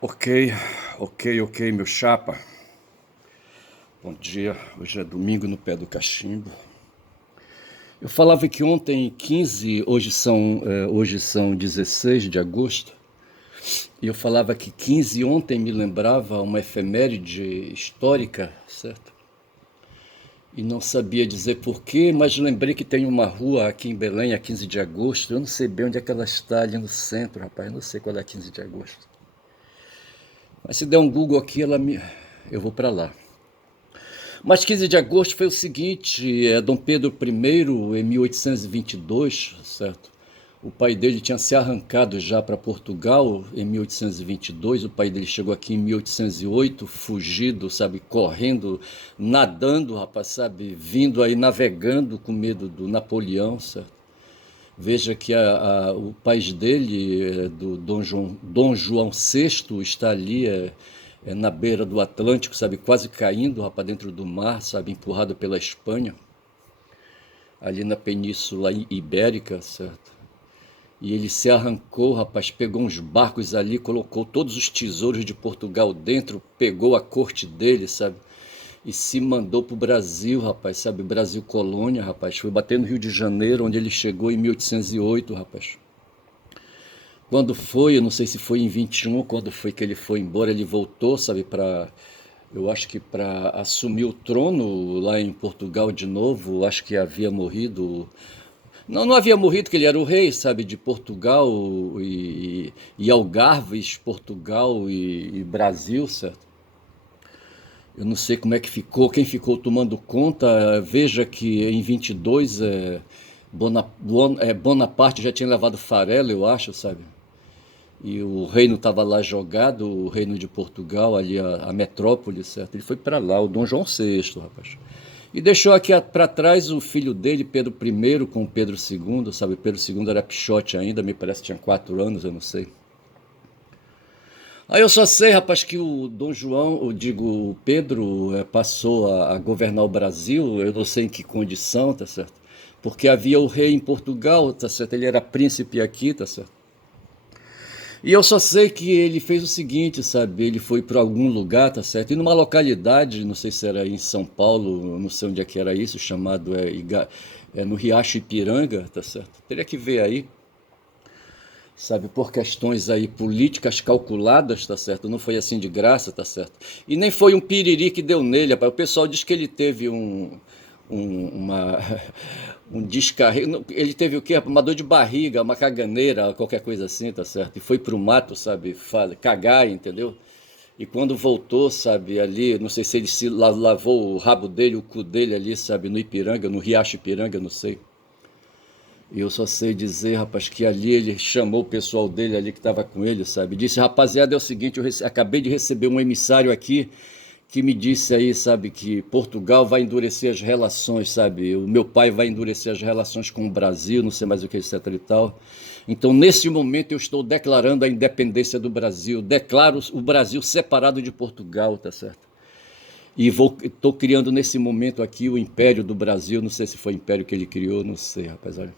Ok, ok, meu chapa. Bom dia, hoje é domingo no pé do cachimbo. Eu falava que ontem 15, hoje são 16 de agosto, e eu falava que 15 ontem me lembrava uma efeméride histórica, certo? E não sabia dizer porquê, mas lembrei que tem uma rua aqui em Belém, a 15 de agosto. Eu não sei bem onde é que ela está, ali no centro, rapaz. Eu não sei qual é a 15 de agosto. Mas se der um Google aqui, eu vou para lá. Mas 15 de agosto foi o seguinte, Dom Pedro I, em 1822, certo? O pai dele tinha se arrancado já para Portugal em 1822, o pai dele chegou aqui em 1808, fugido, sabe, correndo, nadando, rapaz, sabe, vindo aí navegando com medo do Napoleão, certo? Veja que o país dele, do Dom João VI, está ali na beira do Atlântico, sabe, quase caindo, rapaz, dentro do mar, sabe, empurrado pela Espanha, ali na Península Ibérica, certo? E ele se arrancou, rapaz, pegou uns barcos ali, colocou todos os tesouros de Portugal dentro, pegou a corte dele, sabe? E se mandou pro Brasil, rapaz, sabe? Brasil colônia, rapaz. Foi bater no Rio de Janeiro, onde ele chegou em 1808, rapaz. Quando foi, eu não sei se foi em 21, quando foi que ele foi embora, ele voltou, sabe, eu acho que para assumir o trono lá em Portugal de novo, acho que havia morrido. Não, não havia morrido, que ele era o rei, sabe, de Portugal e Algarves, Portugal e Brasil, certo? Eu não sei como é que ficou, quem ficou tomando conta. Veja que em 22 Bonaparte já tinha levado Farela, eu acho, sabe? E o reino estava lá jogado, o reino de Portugal, ali a metrópole, certo? Ele foi para lá, o Dom João VI, rapaz. E deixou aqui para trás o filho dele, Pedro I, com Pedro II, sabe? Pedro II era pichote ainda, me parece que tinha 4 anos, eu não sei. Aí eu só sei, rapaz, que o Dom João, eu digo, o Pedro passou a governar o Brasil, eu não sei em que condição, tá certo? Porque havia o rei em Portugal, tá certo? Ele era príncipe aqui, tá certo? E eu só sei que ele fez o seguinte, sabe? Ele foi para algum lugar, tá certo? E numa localidade, não sei se era em São Paulo, não sei onde é que era isso, chamado no Riacho Ipiranga, tá certo? Teria que ver aí, sabe? Por questões aí políticas calculadas, tá certo? Não foi assim de graça, tá certo? E nem foi um piriri que deu nele, rapaz. O pessoal diz que ele teve uma, um descarrego. Ele teve o quê? Uma dor de barriga, uma caganeira, qualquer coisa assim, tá certo? E foi pro mato, sabe? Cagar, entendeu? E quando voltou, sabe, ali, não sei se ele se lavou o rabo dele, o cu dele ali, sabe, no Ipiranga, no Riacho Ipiranga, não sei. E eu só sei dizer, rapaz, que ali ele chamou o pessoal dele ali que estava com ele, sabe? Disse, rapaziada, é o seguinte, acabei de receber um emissário aqui que me disse aí, sabe, que Portugal vai endurecer as relações, sabe? O meu pai vai endurecer as relações com o Brasil, não sei mais o que, etc e tal. Então, nesse momento, eu estou declarando a independência do Brasil, declaro o Brasil separado de Portugal, tá certo? E estou criando nesse momento aqui o Império do Brasil, não sei se foi o Império que ele criou, não sei, rapaz, olha.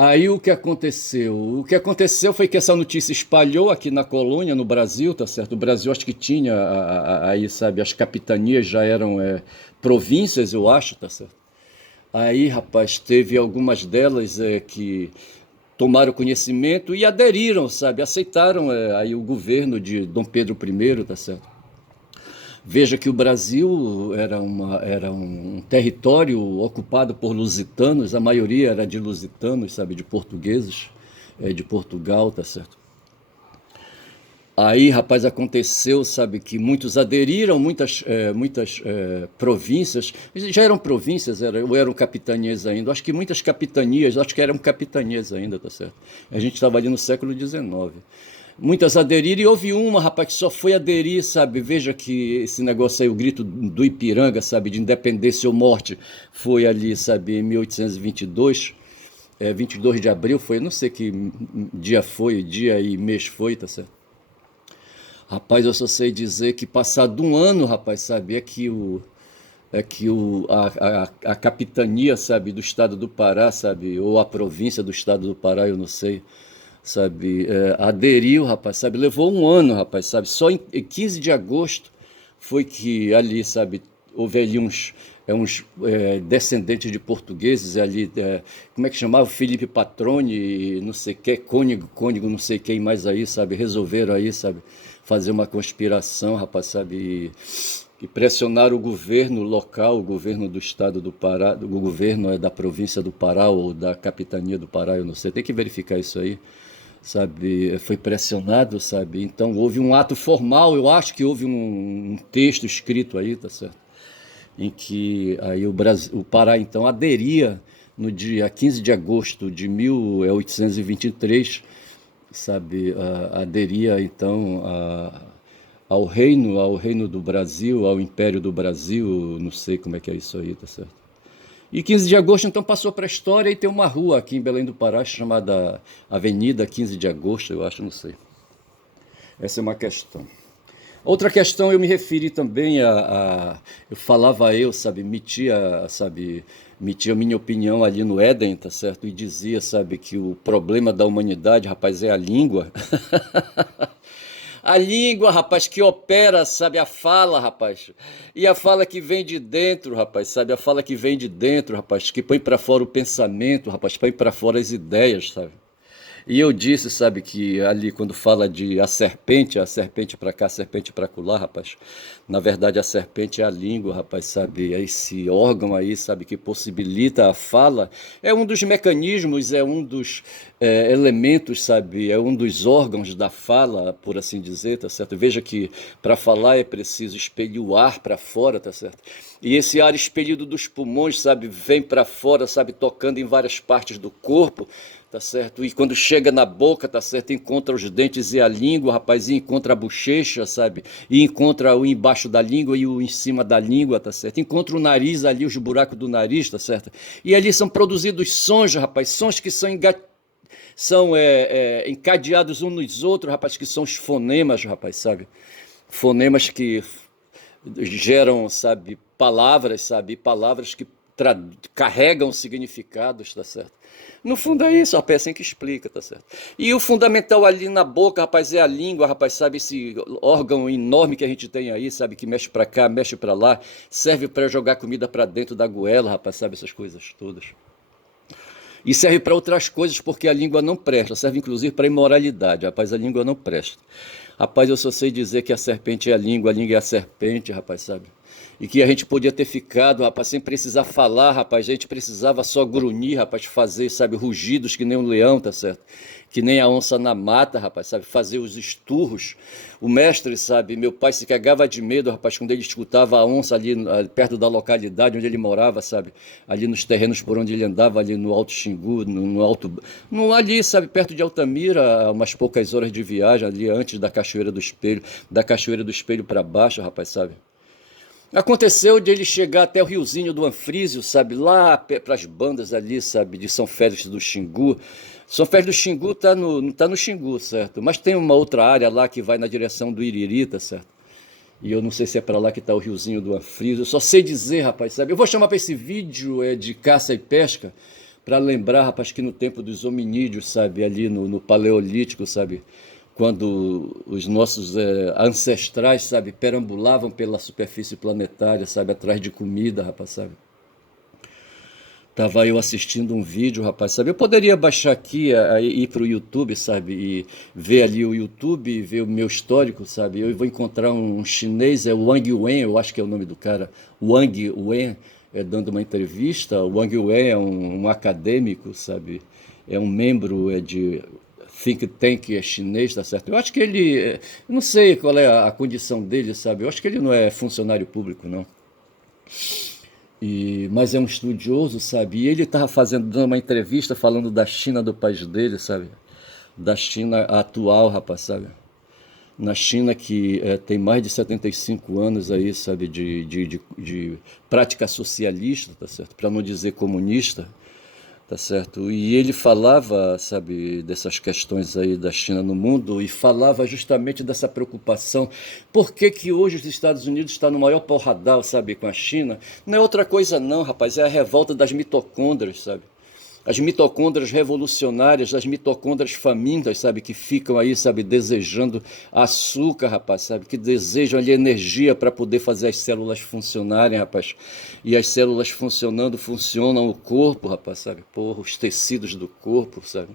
Aí o que aconteceu? O que aconteceu foi que essa notícia espalhou aqui na colônia, no Brasil, tá certo? O Brasil acho que tinha aí, sabe, as capitanias já eram províncias, eu acho, tá certo? Aí, rapaz, teve algumas delas que tomaram conhecimento e aderiram, sabe? Aceitaram aí o governo de Dom Pedro I, tá certo? Veja que o Brasil era um território ocupado por lusitanos, a maioria era de lusitanos, sabe, de portugueses, de Portugal, tá certo? Aí, rapaz, aconteceu, sabe, que muitos aderiram, muitas províncias, já eram províncias, ou eram capitanias ainda, acho que muitas capitanias, acho que eram capitanias ainda, tá certo? A gente estava ali no século XIX. Muitas aderiram e houve uma, rapaz, que só foi aderir, sabe? Veja que esse negócio aí, o grito do Ipiranga, sabe, de independência ou morte, foi ali, sabe, em 1822, 22 de abril, foi, não sei que dia foi, dia e mês foi, tá certo? Rapaz, eu só sei dizer que passado um ano, rapaz, sabe, a capitania, sabe, do estado do Pará, sabe, ou a província do estado do Pará, eu não sei, sabe, aderiu, rapaz, sabe, levou um ano, rapaz, sabe, só em 15 de agosto foi que ali, sabe, houve ali uns descendentes de portugueses ali, como é que chamava? Felipe Patroni, não sei o que, Cônigo, não sei quem mais aí, sabe, resolveram aí, sabe, fazer uma conspiração, rapaz, sabe, e pressionar o governo local, o governo do estado do Pará, o governo da província do Pará ou da capitania do Pará, eu não sei, tem que verificar isso aí, sabe, foi pressionado, sabe, então houve um ato formal, eu acho que houve um texto escrito aí, tá certo, em que aí o Brasil, o Pará então aderia no dia 15 de agosto de 1823, sabe, aderia então ao reino do Brasil, ao Império do Brasil, não sei como é que é isso aí, tá certo? E 15 de agosto então passou para a história e tem uma rua aqui em Belém do Pará chamada Avenida 15 de Agosto, eu acho, não sei. Essa é uma questão. Outra questão, eu me referi também eu falava sabe, metia a minha opinião ali no Éden, tá certo? E dizia, sabe, que o problema da humanidade, rapaz, é a língua. A língua, rapaz, que opera, sabe, a fala, rapaz. E a fala que vem de dentro, rapaz, sabe? A fala que vem de dentro, rapaz, que põe para fora o pensamento, rapaz, põe para fora as ideias, sabe? E eu disse, sabe, que ali quando fala de a serpente para cá, a serpente para colar, rapaz, na verdade a serpente é a língua, rapaz, sabe, é esse órgão aí, sabe, que possibilita a fala, é um dos mecanismos, é um dos elementos, sabe, é um dos órgãos da fala, por assim dizer, tá certo? Veja que para falar é preciso expelir o ar para fora, tá certo? E esse ar expelido dos pulmões, sabe, vem para fora, sabe, tocando em várias partes do corpo, tá certo? E quando chega na boca, tá certo? Encontra os dentes e a língua, rapaz, e encontra a bochecha, sabe? E encontra o embaixo da língua e o em cima da língua, tá certo? Encontra o nariz ali, os buracos do nariz, tá certo? E ali são produzidos sons, rapaz, sons que são encadeados uns nos outros, rapaz, que são os fonemas, rapaz, sabe? Fonemas que geram, sabe, palavras, sabe? Palavras que carregam significados, tá certo? No fundo é isso, rapaz, é assim que explica, tá certo? E o fundamental ali na boca, rapaz, é a língua, rapaz, sabe, esse órgão enorme que a gente tem aí, sabe, que mexe pra cá, mexe pra lá, serve pra jogar comida pra dentro da goela, rapaz, sabe, essas coisas todas. E serve para outras coisas, porque a língua não presta, serve inclusive para imoralidade, rapaz, a língua não presta. Rapaz, eu só sei dizer que a serpente é a língua é a serpente, rapaz, sabe? E que a gente podia ter ficado, rapaz, sem precisar falar, rapaz, a gente precisava só grunhir, rapaz, fazer, sabe, rugidos que nem um leão, tá certo? Que nem a onça na mata, rapaz, sabe, fazer os esturros. O mestre, sabe, meu pai se cagava de medo, rapaz, quando ele escutava a onça ali perto da localidade onde ele morava, sabe, ali nos terrenos por onde ele andava, ali no Alto Xingu, ali, sabe, perto de Altamira, umas poucas horas de viagem, ali antes da Cachoeira do Espelho para baixo, rapaz, sabe. Aconteceu de ele chegar até o riozinho do Anfrísio, sabe, lá para as bandas ali, sabe, de São Félix do Xingu. São Félix do Xingu tá no Xingu, certo? Mas tem uma outra área lá que vai na direção do Iriri, tá certo? E eu não sei se é para lá que está o riozinho do Anfrísio. Eu só sei dizer, rapaz, sabe? Eu vou chamar para esse vídeo de caça e pesca para lembrar, rapaz, que no tempo dos hominídeos, sabe, ali no Paleolítico, sabe, quando os nossos ancestrais, sabe, perambulavam pela superfície planetária, sabe, atrás de comida, rapaz, sabe. Tava eu assistindo um vídeo, rapaz, sabe? Eu poderia baixar aqui, ir para o YouTube, sabe? E ver ali o YouTube, e ver o meu histórico, sabe? Eu vou encontrar um chinês, é o Wang Wen, eu acho que é o nome do cara, Wang Wen, dando uma entrevista. O Wang Wen é um acadêmico, sabe? É um membro de think tank chinês, tá certo? Eu acho que ele, não sei qual é a condição dele, sabe? Eu acho que ele não é funcionário público, não. Mas é um estudioso, sabe? E ele estava dando uma entrevista falando da China do país dele, sabe? Da China atual, rapaz, sabe? Na China que tem mais de 75 anos aí, sabe? De prática socialista, tá certo? Para não dizer comunista, tá certo? E ele falava, sabe, dessas questões aí da China no mundo e falava justamente dessa preocupação. Por que que hoje os Estados Unidos estão no maior porradal, sabe, com a China? Não é outra coisa não, rapaz, é a revolta das mitocôndrias, sabe? as mitocôndrias revolucionárias, as mitocôndrias famintas, sabe, que ficam aí, sabe, desejando açúcar, rapaz, sabe, que desejam ali energia para poder fazer as células funcionarem, rapaz. E as células funcionando, funcionam o corpo, rapaz, sabe, porra, os tecidos do corpo, sabe.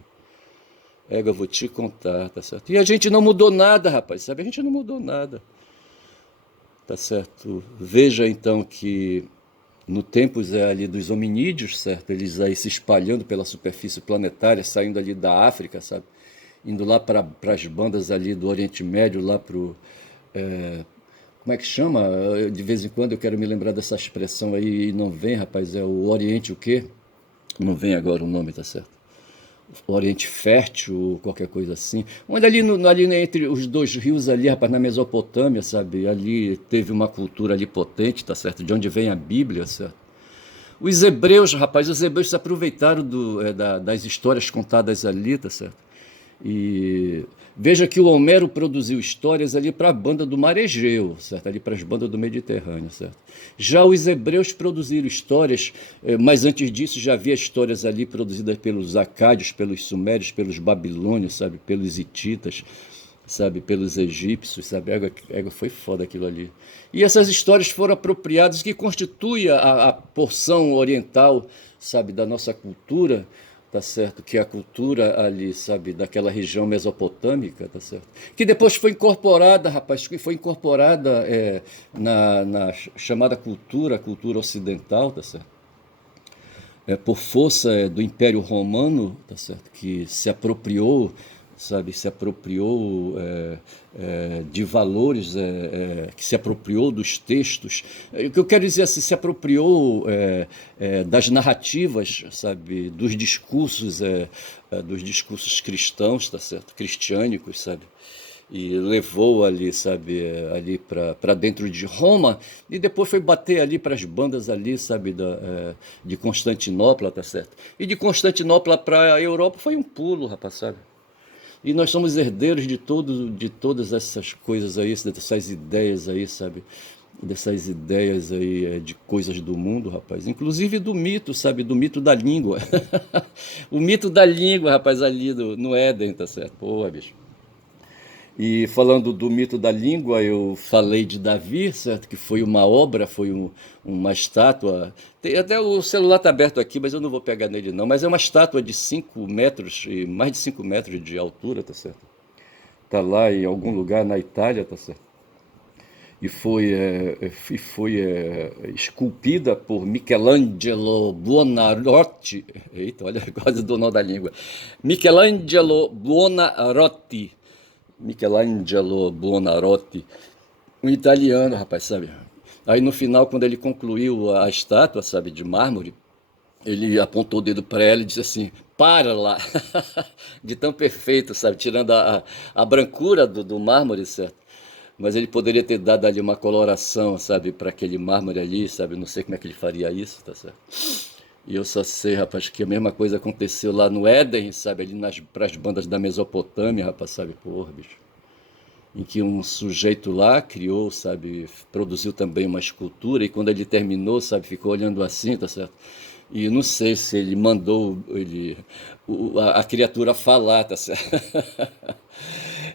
Eu vou te contar, tá certo? E a gente não mudou nada, rapaz, sabe, a gente não mudou nada, tá certo? Veja então que no tempo ali dos hominídeos, certo? Eles aí se espalhando pela superfície planetária, saindo ali da África, sabe? Indo lá para as bandas ali do Oriente Médio, lá para o... como é que chama? De vez em quando eu quero me lembrar dessa expressão aí e não vem, rapaz. É o Oriente o quê? Não vem agora o nome, tá certo? Oriente Fértil, qualquer coisa assim. Onde ali, ali entre os dois rios ali, rapaz, na Mesopotâmia, sabe? Ali teve uma cultura ali potente, tá certo? De onde vem a Bíblia, certo? Os hebreus, rapaz, os hebreus se aproveitaram das histórias contadas ali, tá certo? E veja que o Homero produziu histórias ali para a banda do Mar Egeu, certo? Ali para as bandas do Mediterrâneo, certo? Já os hebreus produziram histórias, mas antes disso já havia histórias ali produzidas pelos acádios, pelos sumérios, pelos babilônios, sabe? Pelos hititas, sabe, pelos egípcios, sabe, foi foda aquilo ali. E essas histórias foram apropriadas, que constitui a porção oriental, sabe, da nossa cultura, tá certo, que é a cultura ali, sabe, daquela região mesopotâmica, tá certo, que depois foi incorporada, rapaz, que foi incorporada na chamada cultura, a cultura ocidental, tá certo, por força do Império Romano, tá certo, que se apropriou, sabe, se apropriou de valores, que se apropriou dos textos. O que eu quero dizer assim, se apropriou das narrativas, sabe, dos discursos cristãos, tá certo, cristiânicos, sabe, e levou ali, sabe, ali para dentro de Roma e depois foi bater ali para as bandas ali, sabe, de Constantinopla, tá certo? E de Constantinopla para a Europa foi um pulo, rapaz, sabe? E nós somos herdeiros de todas essas coisas aí, dessas ideias aí, sabe? Dessas ideias aí de coisas do mundo, rapaz. Inclusive do mito, sabe? Do mito da língua. O mito da língua, rapaz, ali no Éden, tá certo? Porra, bicho. E falando do mito da língua, eu falei de Davi, certo? Que foi uma obra, foi uma estátua. Até o celular está aberto aqui, mas eu não vou pegar nele não. Mas é uma estátua de 5 metros, e mais de 5 metros de altura, tá certo? Está lá em algum lugar na Itália, tá certo? E foi esculpida por Michelangelo Buonarroti. Eita, olha, quase do nó da língua. Michelangelo Buonarroti. Michelangelo Buonarroti, um italiano, rapaz, sabe? Aí no final, quando ele concluiu a estátua, sabe, de mármore, ele apontou o dedo para ela e disse assim: para lá! De tão perfeito, sabe? Tirando a brancura do mármore, certo? Mas ele poderia ter dado ali uma coloração, sabe, para aquele mármore ali, sabe? Não sei como é que ele faria isso, tá certo? E eu só sei, rapaz, que a mesma coisa aconteceu lá no Éden, sabe? Ali para as bandas da Mesopotâmia, rapaz, sabe? Porra, bicho. Em que um sujeito lá criou, sabe? Produziu também uma escultura e quando ele terminou, sabe? Ficou olhando assim, tá certo? E não sei se ele mandou a criatura falar, tá certo?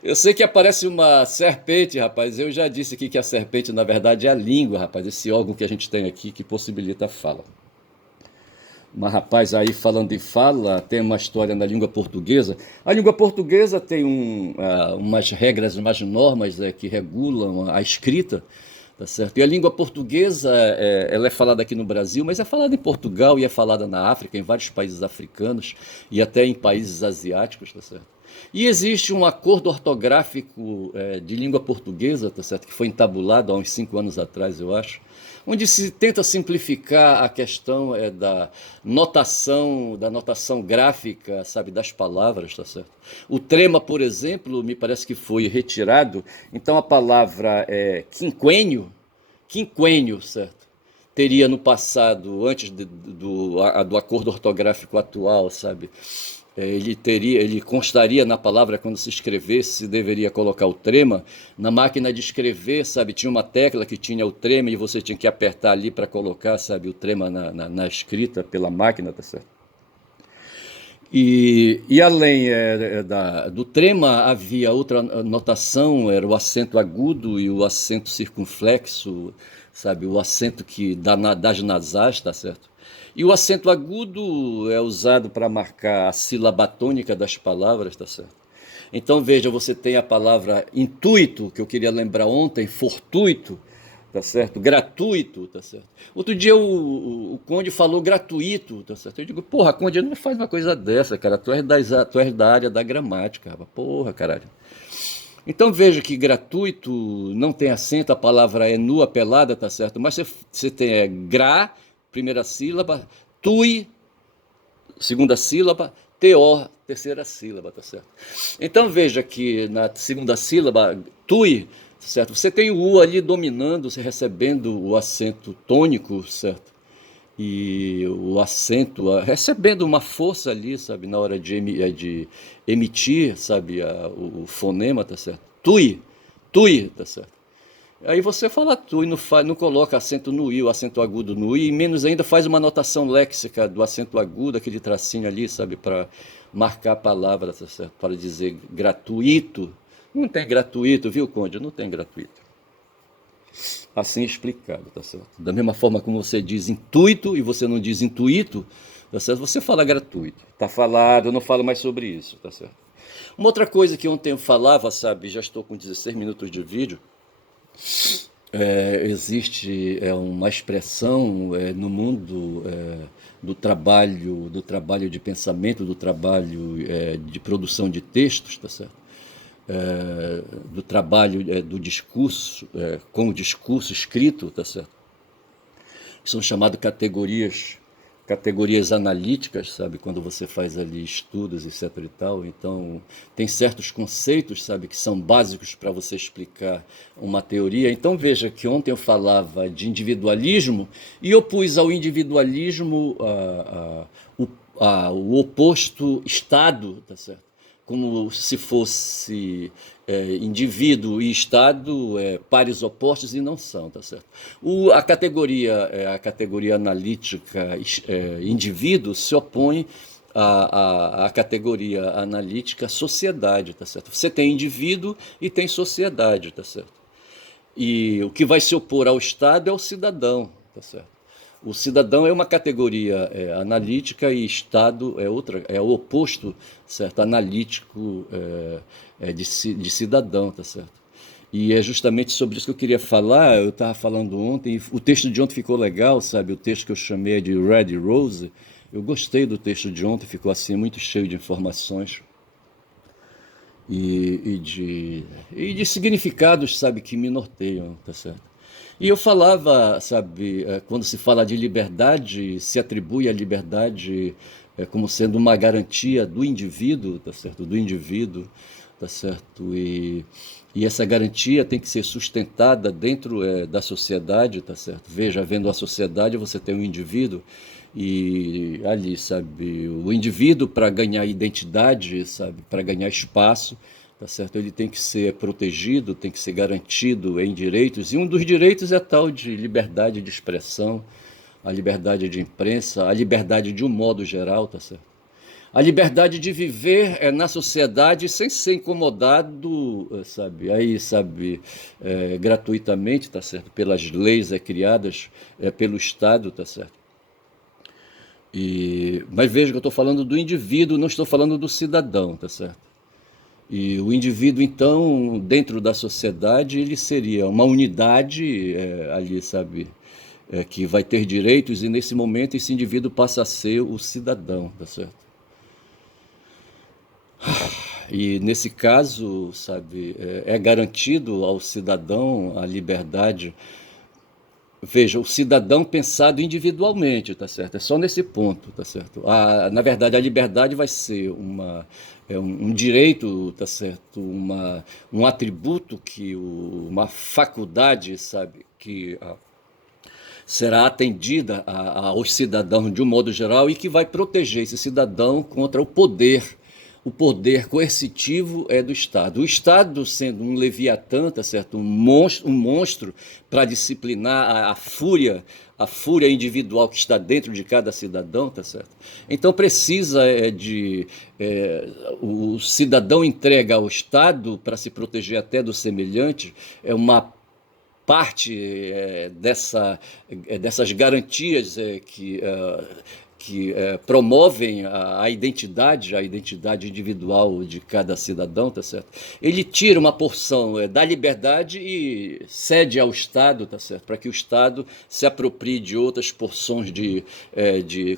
Eu sei que aparece uma serpente, rapaz. Eu já disse aqui que a serpente, na verdade, é a língua, rapaz. Esse órgão que a gente tem aqui que possibilita a fala. Mas, rapaz, aí falando em fala, tem uma história na língua portuguesa. A língua portuguesa tem umas regras, umas normas que regulam a escrita, tá certo? E a língua portuguesa, ela é falada aqui no Brasil, mas é falada em Portugal e é falada na África, em vários países africanos e até em países asiáticos, tá certo? E existe um acordo ortográfico de língua portuguesa, tá certo? Que foi entabulado há uns 5 anos atrás, eu acho, onde se tenta simplificar a questão da notação gráfica, sabe, das palavras, tá certo? O trema, por exemplo, me parece que foi retirado, então a palavra quinquênio, certo? Teria no passado, antes do acordo ortográfico atual, sabe? Ele constaria na palavra quando se escrevesse, se deveria colocar o trema. Na máquina de escrever, sabe, tinha uma tecla que tinha o trema e você tinha que apertar ali para colocar, sabe, o trema na escrita pela máquina, tá certo? E além do trema, havia outra notação, era o acento agudo e o acento circunflexo, sabe? O acento das nasais, tá certo? E o acento agudo é usado para marcar a sílaba tônica das palavras, tá certo? Então veja, você tem a palavra intuito, que eu queria lembrar ontem, fortuito, tá certo? Gratuito, tá certo? Outro dia o Conde falou gratuito, tá certo? Eu digo, porra, Conde, não faz uma coisa dessa, cara. Tu és da área da gramática, rapaz. Porra, caralho. Então veja que gratuito não tem acento, a palavra é nua, pelada, tá certo? Mas você tem primeira sílaba, tui, segunda sílaba, to, terceira sílaba, tá certo? Então veja que na segunda sílaba, tui, certo? Você tem o u ali dominando, você recebendo o acento tônico, certo? E o acento recebendo uma força ali, sabe, na hora de emitir, sabe, o fonema, tá certo? Tui, tá certo? Aí você fala tu e não coloca acento no i, o acento agudo no i, e menos ainda faz uma notação léxica do acento agudo, aquele tracinho ali, sabe, para marcar a palavra, tá certo? Para dizer gratuito. Não tem gratuito, viu, Conde? Não tem gratuito. Assim explicado, tá certo? Da mesma forma como você diz intuito e você não diz intuito, tá certo? Você fala gratuito. Tá falado, eu não falo mais sobre isso, tá certo? Uma outra coisa que ontem eu falava, sabe, já estou com 16 minutos de vídeo, existe uma expressão no mundo do trabalho de pensamento, do trabalho de produção de textos, tá certo? Do trabalho do discurso, com o discurso escrito, tá certo? São chamadas categorias analíticas, sabe, quando você faz ali estudos, etc e tal. Então, tem certos conceitos, sabe, que são básicos para você explicar uma teoria. Então, veja que ontem eu falava de individualismo e opus ao individualismo o oposto Estado, tá certo? Como se fosse indivíduo e Estado pares opostos e não são, tá certo? A categoria analítica indivíduo se opõe à categoria analítica sociedade, tá certo? Você tem indivíduo e tem sociedade, tá certo? E o que vai se opor ao Estado é o cidadão, tá certo? O cidadão é uma categoria analítica e Estado é outra, é o oposto, certo? Analítico de cidadão, tá certo? E é justamente sobre isso que eu queria falar. Eu estava falando ontem, o texto de ontem ficou legal, sabe? O texto que eu chamei de Red Rose. Eu gostei do texto de ontem, ficou assim muito cheio de informações e de significados, sabe, que me norteiam, tá certo? E eu falava, sabe, quando se fala de liberdade, se atribui a liberdade como sendo uma garantia do indivíduo, tá certo? Do indivíduo, tá certo? E essa garantia tem que ser sustentada dentro da sociedade, tá certo? Veja, havendo a sociedade, você tem um indivíduo e ali, sabe, o indivíduo para ganhar identidade, sabe, para ganhar espaço, tá certo? Ele tem que ser protegido, tem que ser garantido em direitos, e um dos direitos é a tal de liberdade de expressão, a liberdade de imprensa, a liberdade de um modo geral, tá certo? A liberdade de viver na sociedade sem ser incomodado, sabe, aí, sabe, gratuitamente, tá certo? Pelas leis criadas pelo Estado, tá certo? Mas veja que eu estou falando do indivíduo, não estou falando do cidadão, tá certo? E o indivíduo, então, dentro da sociedade, ele seria uma unidade ali, sabe, que vai ter direitos, e nesse momento esse indivíduo passa a ser o cidadão, tá certo? E nesse caso, sabe, é garantido ao cidadão a liberdade. Veja, o cidadão pensado individualmente, tá certo? É só nesse ponto, tá certo? Na verdade, a liberdade vai ser um direito, tá certo? Um atributo uma faculdade, sabe? Que será atendida aos cidadãos de um modo geral e que vai proteger esse cidadão contra o o poder coercitivo é do Estado. O Estado, sendo um leviatã, tá certo? Um monstro para disciplinar a fúria individual que está dentro de cada cidadão, tá certo? Então precisa o cidadão entrega ao Estado para se proteger até do semelhante, é uma parte dessas garantias que promovem a identidade individual de cada cidadão, tá certo? Ele tira uma porção da liberdade e cede ao Estado, tá certo? Para que o Estado se aproprie de outras porções de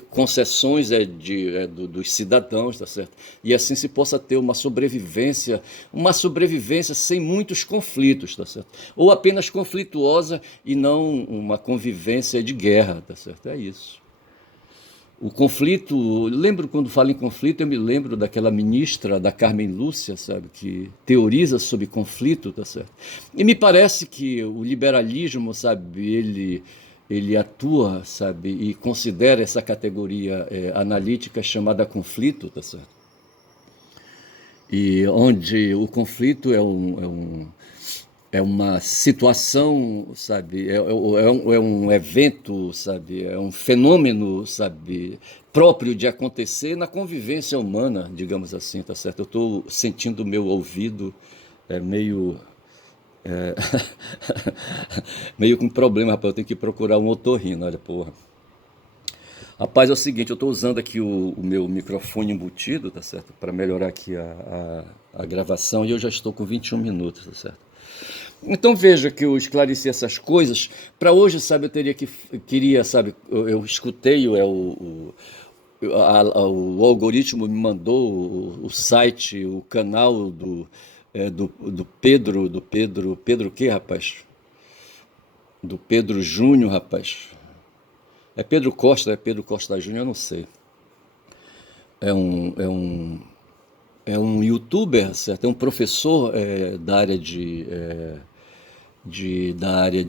concessões dos cidadãos, tá certo? E assim se possa ter uma sobrevivência sem muitos conflitos, tá certo? Ou apenas conflituosa e não uma convivência de guerra, tá certo? É isso. O conflito, lembro quando falo em conflito, eu me lembro daquela ministra, da Carmen Lúcia, sabe, que teoriza sobre conflito, tá certo? E me parece que o liberalismo, sabe, ele atua, sabe, e considera essa categoria analítica chamada conflito, tá certo? E onde o conflito é uma situação, sabe, é um evento, sabe, é um fenômeno, sabe, próprio de acontecer na convivência humana, digamos assim, tá certo? Eu estou sentindo o meu ouvido meio é, meio com problema, rapaz, eu tenho que procurar um otorrino, olha, porra. Rapaz, é o seguinte, eu estou usando aqui o meu microfone embutido, tá certo? Para melhorar aqui a gravação e eu já estou com 21 minutos, tá certo? Então veja que eu esclareci essas coisas. Para hoje, sabe, queria, sabe, eu escutei, o algoritmo me mandou o site, o canal do Pedro o quê, rapaz? Do Pedro Júnior, rapaz. É Pedro Costa Júnior, eu não sei. É um, é um, é um youtuber, certo? É um professor da área de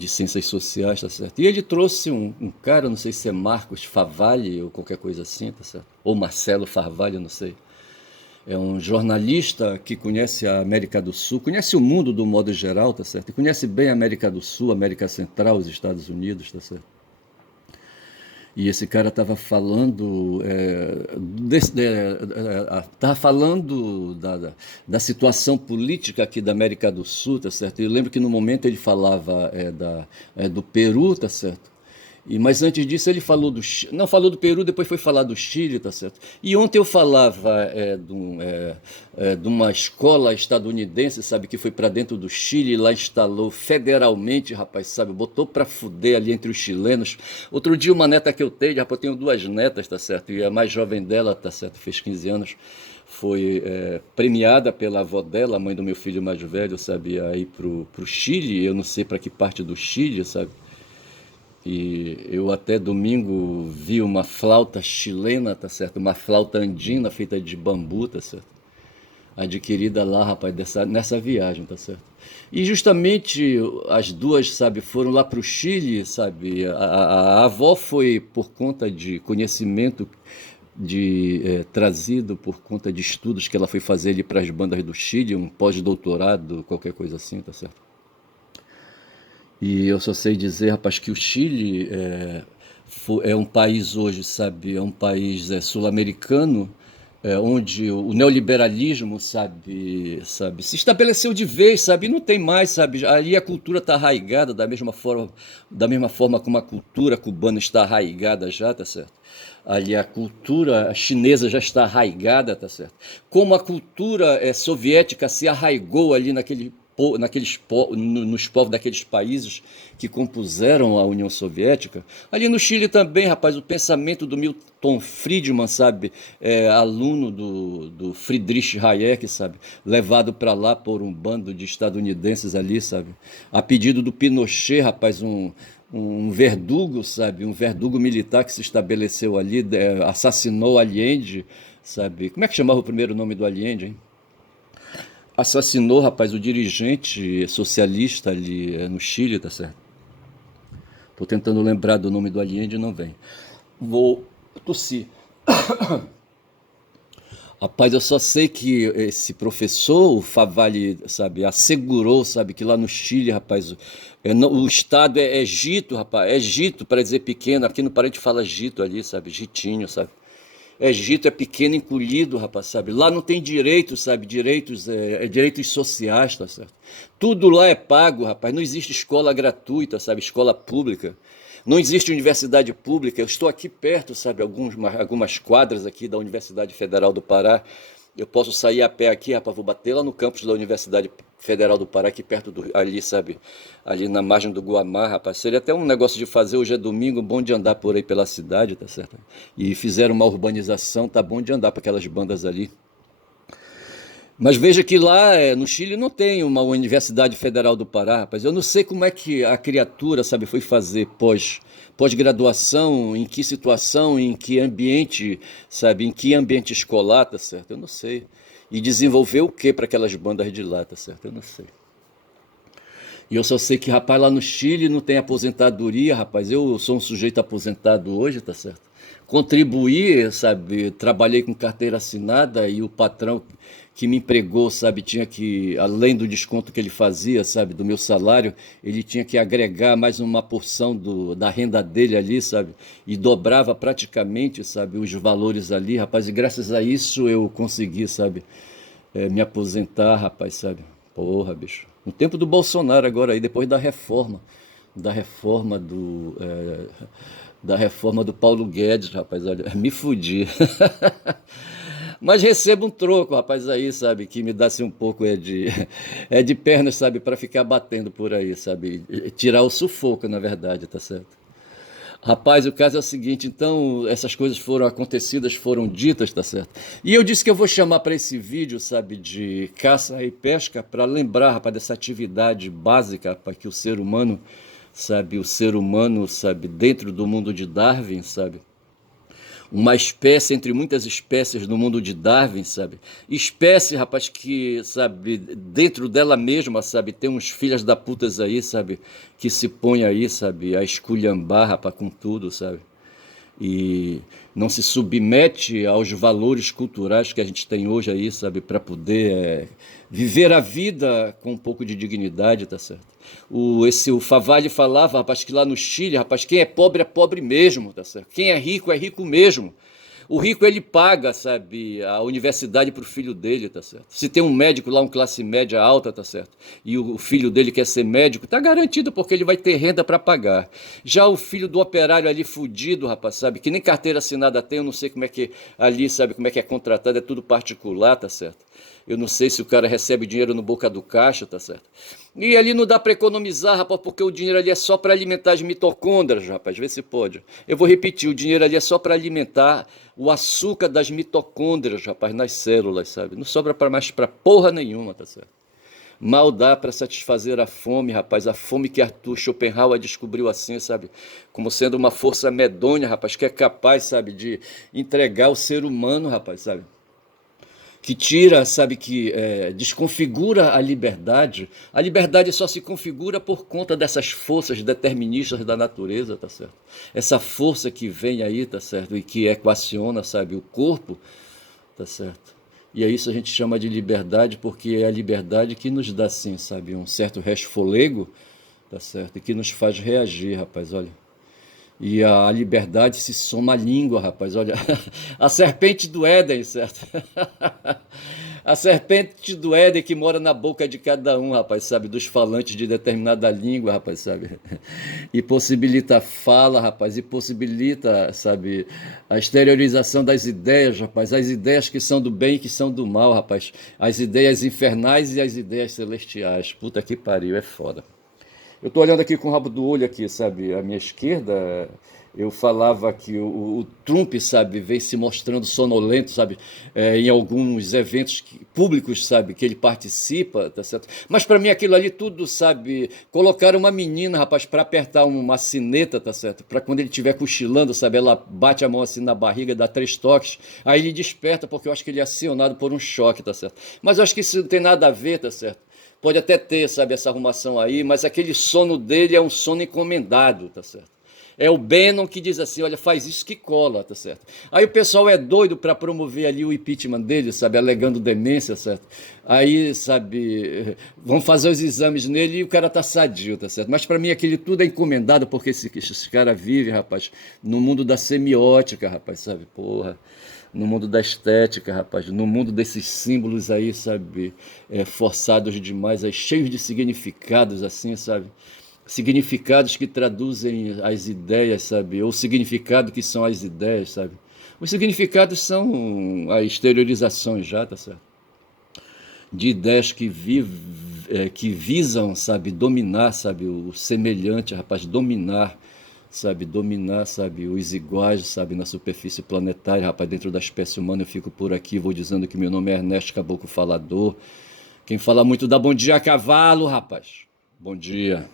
ciências sociais, tá certo? E ele trouxe um cara, não sei se é Marcos Favalli ou qualquer coisa assim, tá certo? Ou Marcelo Favalli, não sei. É um jornalista que conhece a América do Sul, conhece o mundo do modo geral, tá certo? E conhece bem a América do Sul, a América Central, os Estados Unidos, tá certo? E esse cara estava falando, tava falando da situação política aqui da América do Sul, tá certo? Eu lembro que no momento ele falava do Peru, tá certo? Mas antes disso ele falou não, falou do Peru, depois foi falar do Chile, tá certo? E ontem eu falava de uma escola estadunidense, sabe, que foi para dentro do Chile, e lá instalou federalmente, rapaz, sabe, botou para fuder ali entre os chilenos. Outro dia uma neta que eu tenho, rapaz, eu tenho duas netas, tá certo? E a mais jovem dela, tá certo, fez 15 anos, foi premiada pela avó dela, a mãe do meu filho mais velho, sabe, aí pro Chile, eu não sei para que parte do Chile, sabe? E eu até domingo vi uma flauta chilena, tá certo? Uma flauta andina feita de bambu, tá certo? Adquirida lá, rapaz, nessa viagem, tá certo? E justamente as duas, sabe, foram lá para o Chile, sabe? A avó foi por conta de conhecimento trazido por conta de estudos que ela foi fazer ali para as bandas do Chile, um pós-doutorado, qualquer coisa assim, tá certo? E eu só sei dizer, rapaz, que o Chile é um país hoje, sabe, é um país sul-americano, onde o neoliberalismo, sabe, se estabeleceu de vez, sabe, e não tem mais, sabe, ali a cultura está arraigada da mesma forma como a cultura cubana está arraigada já, tá certo? Ali a cultura chinesa já está arraigada, tá certo? Como a cultura soviética se arraigou ali nos povos daqueles países que compuseram a União Soviética. Ali no Chile também, rapaz, o pensamento do Milton Friedman, sabe, aluno do Friedrich Hayek, sabe, levado para lá por um bando de estadunidenses ali, sabe, a pedido do Pinochet, rapaz, um verdugo, sabe, um verdugo militar que se estabeleceu ali, assassinou Allende, sabe, como é que chamava o primeiro nome do Allende, hein? Assassinou, rapaz, o dirigente socialista ali no Chile, tá certo? Tô tentando lembrar do nome do Allende e não vem. Vou tossir. Rapaz, eu só sei que esse professor, o Favalli, sabe, assegurou, sabe, que lá no Chile, rapaz, o estado é Egito, rapaz, é Egito, para dizer pequeno, aqui no Parente fala Gito ali, sabe, Gitinho, sabe. Egito é pequeno, encolhido, rapaz, sabe? Lá não tem direitos, sabe? Direitos, direitos sociais, tá certo? Tudo lá é pago, rapaz. Não existe escola gratuita, sabe? Escola pública. Não existe universidade pública. Eu estou aqui perto, sabe? Algumas quadras aqui da Universidade Federal do Pará. Eu posso sair a pé aqui, rapaz, vou bater lá no campus da Universidade Federal do Pará, aqui perto do, ali, sabe, ali na margem do Guamá, rapaz. Seria até um negócio de fazer, hoje é domingo, bom de andar por aí pela cidade, tá certo? E fizeram uma urbanização, tá bom de andar para aquelas bandas ali. Mas veja que lá no Chile não tem uma Universidade Federal do Pará, rapaz. Eu não sei como é que a criatura, sabe, foi fazer pós-graduação, em que situação, em que ambiente, sabe, em que ambiente escolar, tá certo? Eu não sei. E desenvolver o que para aquelas bandas de lá, tá certo? Eu não sei. E eu só sei que, rapaz, lá no Chile não tem aposentadoria, rapaz. Eu sou um sujeito aposentado hoje, tá certo? Contribuí, sabe? Trabalhei com carteira assinada e o patrão que me empregou, sabe, tinha que, além do desconto que ele fazia, sabe, do meu salário, ele tinha que agregar mais uma porção da renda dele ali, sabe? E dobrava praticamente, sabe, os valores ali, rapaz. E graças a isso eu consegui, sabe, me aposentar, rapaz, sabe? Porra, bicho. No tempo do Bolsonaro agora aí, depois da reforma da reforma do Paulo Guedes, rapaz, olha, me fudi. Mas recebo um troco, rapaz, aí, sabe, que me dá-se um pouco é de pernas, sabe, para ficar batendo por aí, sabe, tirar o sufoco, na verdade, tá certo? Rapaz, o caso é o seguinte, então essas coisas foram acontecidas, foram ditas, tá certo? E eu disse que eu vou chamar para esse vídeo, sabe, de caça e pesca, para lembrar, rapaz, dessa atividade básica, rapaz, que o ser humano, sabe, dentro do mundo de Darwin, sabe, uma espécie entre muitas espécies no mundo de Darwin, sabe? Espécie, rapaz, que, sabe, dentro dela mesma, sabe, tem uns filhas da putas aí, sabe, que se põe aí, sabe, a esculhambar, rapaz, com tudo, sabe? E não se submete aos valores culturais que a gente tem hoje aí, sabe, para poder viver a vida com um pouco de dignidade, tá certo? O Favalli falava, rapaz, que lá no Chile, rapaz, quem é pobre mesmo, tá certo? Quem é rico mesmo. O rico ele paga, sabe, a universidade para o filho dele, tá certo? Se tem um médico lá, um classe média alta, tá certo? E o filho dele quer ser médico, tá garantido porque ele vai ter renda para pagar. Já o filho do operário ali fudido, rapaz, sabe, que nem carteira assinada tem, eu não sei como é que ali, sabe, como é que é contratado, é tudo particular, tá certo? Eu não sei se o cara recebe dinheiro no boca do caixa, tá certo? E ali não dá para economizar, rapaz, porque o dinheiro ali é só para alimentar as mitocôndrias, rapaz, vê se pode. Eu vou repetir, o dinheiro ali é só para alimentar o açúcar das mitocôndrias, rapaz, nas células, sabe? Não sobra para mais para porra nenhuma, tá certo? Mal dá para satisfazer a fome, rapaz, a fome que Arthur Schopenhauer descobriu assim, sabe? Como sendo uma força medonha, rapaz, que é capaz, sabe, de entregar o ser humano, rapaz, sabe? Que tira, sabe, que desconfigura a liberdade. A liberdade só se configura por conta dessas forças deterministas da natureza, tá certo? Essa força que vem aí, tá certo? E que equaciona, sabe, o corpo, tá certo? E é isso a gente chama de liberdade, porque é a liberdade que nos dá, sim, sabe, um certo resfolego, tá certo? E que nos faz reagir, rapaz, olha. E a liberdade se soma à língua, rapaz. Olha, a serpente do Éden, certo? A serpente do Éden que mora na boca de cada um, rapaz, sabe? Dos falantes de determinada língua, rapaz, sabe? E possibilita a fala, rapaz, e possibilita, sabe, a exteriorização das ideias, rapaz. As ideias que são do bem e que são do mal, rapaz. As ideias infernais e as ideias celestiais. Puta que pariu, é foda. Eu estou olhando aqui com o rabo do olho aqui, sabe, à minha esquerda, eu falava que o Trump, sabe, vem se mostrando sonolento, sabe, em alguns eventos públicos, sabe, que ele participa, tá certo? Mas para mim aquilo ali tudo, sabe, colocar uma menina, rapaz, para apertar uma sineta, tá certo? Para quando ele estiver cochilando, sabe, ela bate a mão assim na barriga, dá 3 toques, aí ele desperta, porque eu acho que ele é acionado por um choque, tá certo? Mas eu acho que isso não tem nada a ver, tá certo? Pode até ter, sabe, essa arrumação aí, mas aquele sono dele é um sono encomendado, tá certo? É o Bannon que diz assim, olha, faz isso que cola, tá certo? Aí o pessoal é doido para promover ali o impeachment dele, sabe, alegando demência, certo? Aí, sabe, vão fazer os exames nele e o cara tá sadio, tá certo? Mas para mim aquele tudo é encomendado porque esse cara vive, rapaz, no mundo da semiótica, rapaz, sabe? Porra, no mundo da estética, rapaz, no mundo desses símbolos aí, sabe, forçados demais, aí, cheios de significados, assim, sabe? Significados que traduzem as ideias, sabe? Ou significado que são as ideias, sabe? Os significados são as exteriorizações já, tá certo? De ideias que visam, sabe, dominar, sabe, o semelhante, rapaz, dominar, sabe, os iguais, sabe, na superfície planetária, rapaz, dentro da espécie humana. Eu fico por aqui, vou dizendo que meu nome é Ernesto Caboclo Falador. Quem fala muito dá bom dia a cavalo, rapaz. Bom dia.